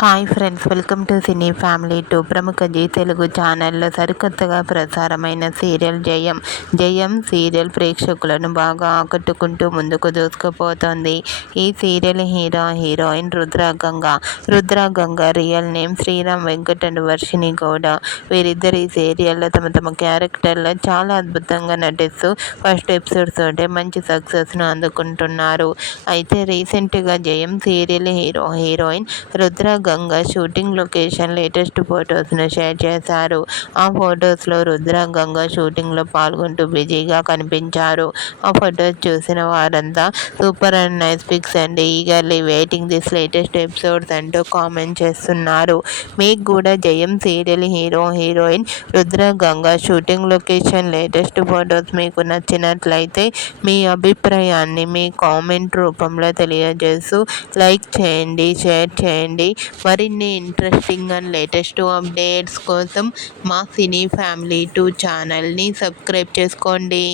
Hi friends, welcome to cine family two. ప్రముఖ G Telugu ఛానల్లో సరికొత్తగా ప్రసారమైన సీరియల్ జయం సీరియల్ ప్రేక్షకులను బాగా ఆకట్టుకుంటూ ముందుకు దూసుకుపోతోంది. ఈ serial heroine Rudra Ganga real name Sriram Venkat and Varshini Gowda. వీరిద్దరు ఈ సీరియల్లో తమ క్యారెక్టర్లో చాలా అద్భుతంగా నటిస్తూ ఫస్ట్ ఎపిసోడ్ తోటే మంచి సక్సెస్ను అందుకుంటున్నారు. అయితే రీసెంట్గా Jayam serial heroine Rudra Ganga shooting location latest ఫొటోస్ను షేర్ చేశారు. ఆ ఫొటోస్లో రుద్ర గంగ షూటింగ్లో పాల్గొంటూ బిజీగా కనిపించారు. ఆ ఫొటోస్ చూసిన వారంతా super and nice pics and eagerly waiting this latest episodes అంటూ కామెంట్ చేస్తున్నారు. మీకు కూడా Jayam serial heroine Rudra Ganga shooting location latest photos మీకు నచ్చినట్లయితే మీ అభిప్రాయాన్ని మీ కామెంట్ రూపంలో తెలియజేస్తూ లైక్ చేయండి, షేర్ చేయండి. మరిన్ని ఇంట్రెస్టింగ్ అండ్ లేటెస్ట్ అప్డేట్స్ కోసం మా సినీ ఫ్యామిలీ 2 ఛానల్ని సబ్స్క్రైబ్ చేసుకోండి.